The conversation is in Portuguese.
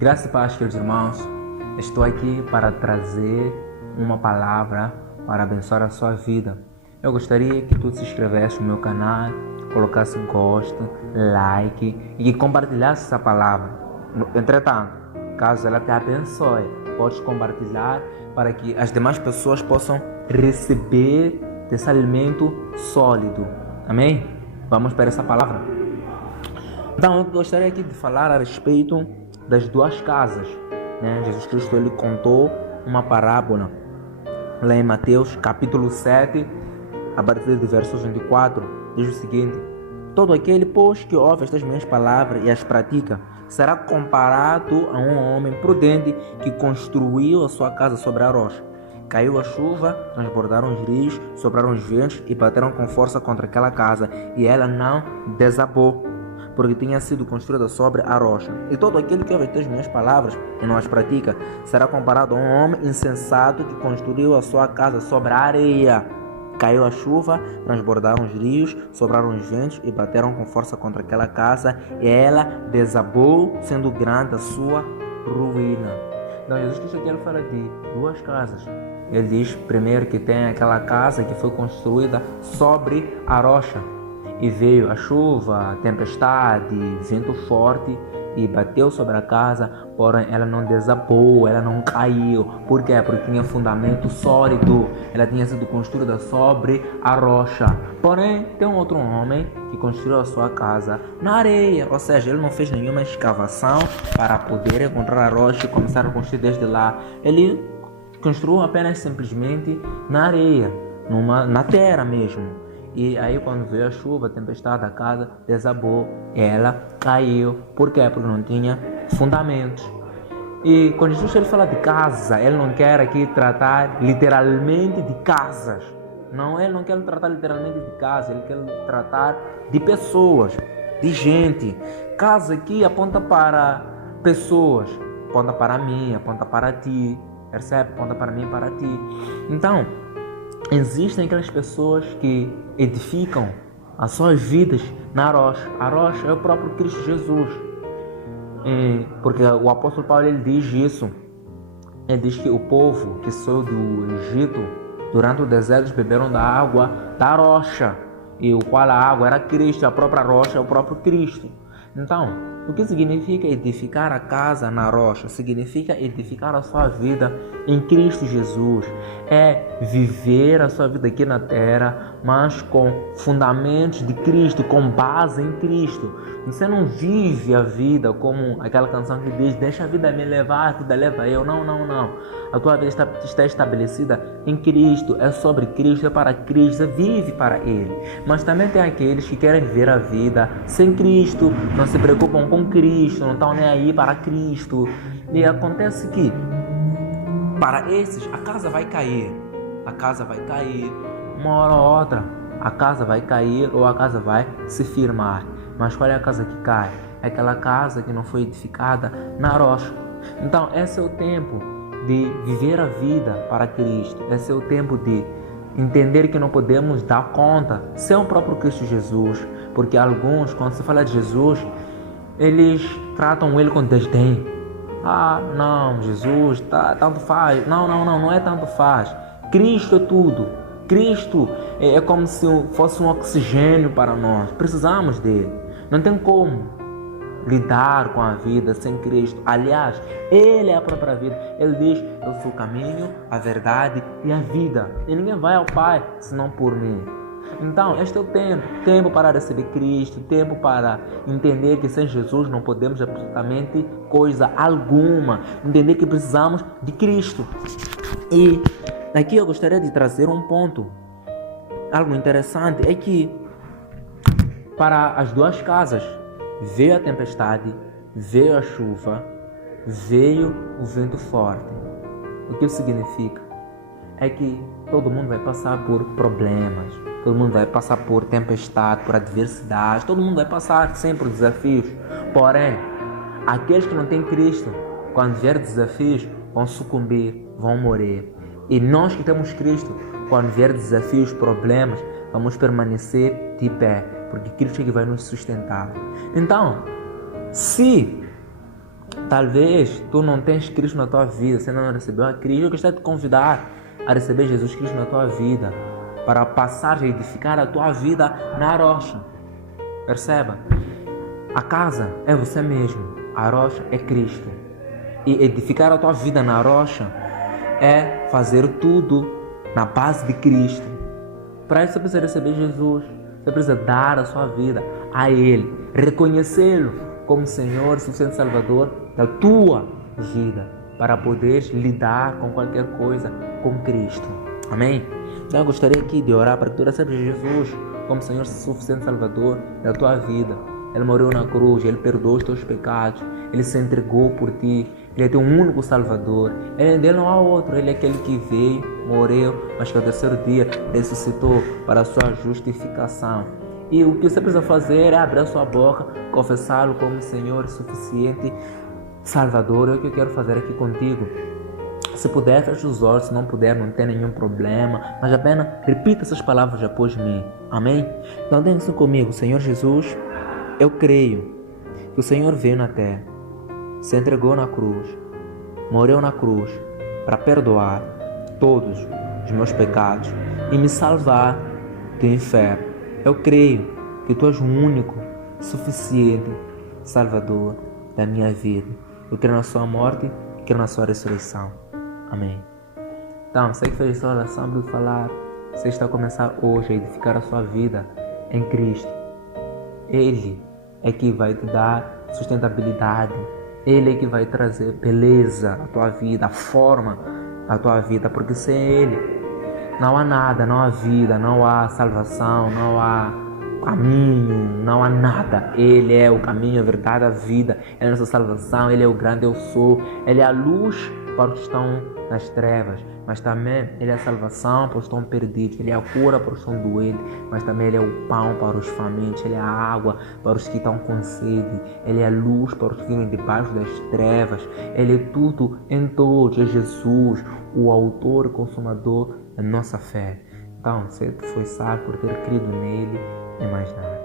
Graças e paz, queridos irmãos. Estou aqui para trazer uma palavra para abençoar a sua vida. Eu gostaria que tu se inscrevesse no meu canal, colocasse gosto, like e que compartilhasse essa palavra. Entretanto, caso ela te abençoe, pode compartilhar para que as demais pessoas possam receber desse alimento sólido. Amém? Vamos para essa palavra. Então, eu gostaria aqui de falar a respeito das duas casas. Jesus Cristo ele contou uma parábola lá em Mateus capítulo 7, a partir do verso 24, diz o seguinte: todo aquele, pois, que ouve estas minhas palavras e as pratica, será comparado a um homem prudente que construiu a sua casa sobre a rocha. Caiu a chuva, transbordaram os rios, sopraram os ventos e bateram com força contra aquela casa, e ela não desabou, porque tinha sido construída sobre a rocha. E todo aquele que ouve as minhas palavras e não as pratica, será comparado a um homem insensato que construiu a sua casa sobre a areia. Caiu a chuva, transbordaram os rios, sopraram os ventos e bateram com força contra aquela casa, e ela desabou, sendo grande a sua ruína. Então, Jesus Cristo aqui ele fala de duas casas. Ele diz primeiro que tem aquela casa que foi construída sobre a rocha. E veio a chuva, a tempestade, vento forte e bateu sobre a casa, porém ela não desabou, ela não caiu. Por quê? Porque tinha fundamento sólido, ela tinha sido construída sobre a rocha. Porém, tem um outro homem que construiu a sua casa na areia, ou seja, ele não fez nenhuma escavação para poder encontrar a rocha e começar a construir desde lá. Ele construiu apenas simplesmente na areia, na terra mesmo. E aí quando veio a chuva, a tempestade, a casa desabou, ela caiu. Por quê? Porque não tinha fundamentos. E quando Jesus ele fala de casa, ele não quer aqui tratar literalmente de casas. Não, ele não quer tratar literalmente de casa, ele quer tratar de pessoas, de gente. Casa aqui aponta para pessoas, aponta para mim, aponta para ti, percebe? Aponta para mim e para ti. Então, existem aquelas pessoas que edificam as suas vidas na rocha. A rocha é o próprio Cristo Jesus. Porque o apóstolo Paulo ele diz isso. Ele diz que o povo que saiu do Egito durante o deserto beberam da água da rocha, e o qual a água era Cristo, a própria rocha é o próprio Cristo. Então, o que significa edificar a casa na rocha? Significa edificar a sua vida em Cristo Jesus. É viver a sua vida aqui na terra, mas com fundamentos de Cristo, com base em Cristo. Você não vive a vida como aquela canção que diz: deixa a vida me levar, a vida leva eu. Não. A tua vida está estabelecida em Cristo, é sobre Cristo, é para Cristo, vive para Ele. Mas também tem aqueles que querem viver a vida sem Cristo, não se preocupam com Cristo, não estão nem aí para Cristo. E acontece que para esses a casa vai cair. A casa vai cair, uma hora ou outra a casa vai cair ou a casa vai se firmar. Mas qual é a casa que cai? É aquela casa que não foi edificada na rocha. Então esse é o tempo de viver a vida para Cristo. Esse é o tempo de entender que não podemos dar conta sem o próprio Cristo Jesus. Porque alguns, quando se fala de Jesus, eles tratam ele com desdém. Não, Jesus, tanto faz. Não é tanto faz. Cristo é tudo. Cristo é como se fosse um oxigênio para nós. Precisamos dele. Não tem como lidar com a vida sem Cristo. Aliás, Ele é a própria vida. Ele diz: eu sou o caminho, a verdade e a vida. E ninguém vai ao Pai senão por mim. Então, este é o tempo para receber Cristo, tempo para entender que sem Jesus não podemos absolutamente coisa alguma, entender que precisamos de Cristo. E aqui eu gostaria de trazer um ponto, algo interessante, é que para as duas casas veio a tempestade, veio a chuva, veio o vento forte. O que isso significa? É que todo mundo vai passar por problemas, todo mundo vai passar por tempestade, por adversidade, todo mundo vai passar sempre por desafios. Porém, aqueles que não têm Cristo, quando vier desafios, vão sucumbir, vão morrer. E nós que temos Cristo, quando vier desafios, problemas, vamos permanecer de pé, porque Cristo é que vai nos sustentar. Então, se Talvez tu não tens Cristo na tua vida, você não recebeu a Cristo. Eu gostaria de te convidar a receber Jesus Cristo na tua vida, para passar a edificar a tua vida na rocha. Perceba? A casa é você mesmo, a rocha é Cristo. E edificar a tua vida na rocha é fazer tudo na base de Cristo. Para isso você precisa receber Jesus. Você precisa dar a sua vida a Ele, reconhecê-lo como Senhor, suficiente Salvador da tua vida, para poder lidar com qualquer coisa com Cristo. Amém? Então eu gostaria aqui de orar para que tu recebas Jesus como Senhor, suficiente Salvador da tua vida. Ele morreu na cruz, Ele perdoou os teus pecados, Ele se entregou por ti, Ele é teu único Salvador. Dele não há outro, Ele é aquele que veio, morreu, mas que ao terceiro dia ressuscitou para a sua justificação. E o que você precisa fazer é abrir a sua boca, confessá-lo como Senhor suficiente Salvador. É o que eu quero fazer aqui contigo. Se puder, feche os olhos. Se não puder, não tem nenhum problema, mas apenas repita essas palavras após mim. Amém? Então tenha isso comigo. Senhor Jesus, eu creio que o Senhor veio na terra, se entregou na cruz, morreu na cruz para perdoar todos os meus pecados e me salvar do inferno. Eu creio que Tu és o único, suficiente Salvador da minha vida. Eu creio na Sua morte e creio na Sua ressurreição. Amém. Então, você que fez essa oração, para falar, você está a começar hoje a edificar a sua vida em Cristo. Ele é que vai te dar sustentabilidade. Ele é que vai trazer beleza à tua vida, a forma à tua vida, porque sem Ele não há nada, não há vida, não há salvação, não há caminho, não há nada. Ele é o caminho, a verdade, a vida. Ele é a nossa salvação, Ele é o grande eu sou. Ele é a luz para os que estão nas trevas, mas também Ele é a salvação para os que estão perdidos. Ele é a cura para os que estão doentes, mas também Ele é o pão para os famintos. Ele é a água para os que estão com sede. Ele é a luz para os que vivem debaixo das trevas. Ele é tudo em todos. É Jesus, o autor e consumador da nossa fé. Então, você foi salvo por ter crido nele e mais nada.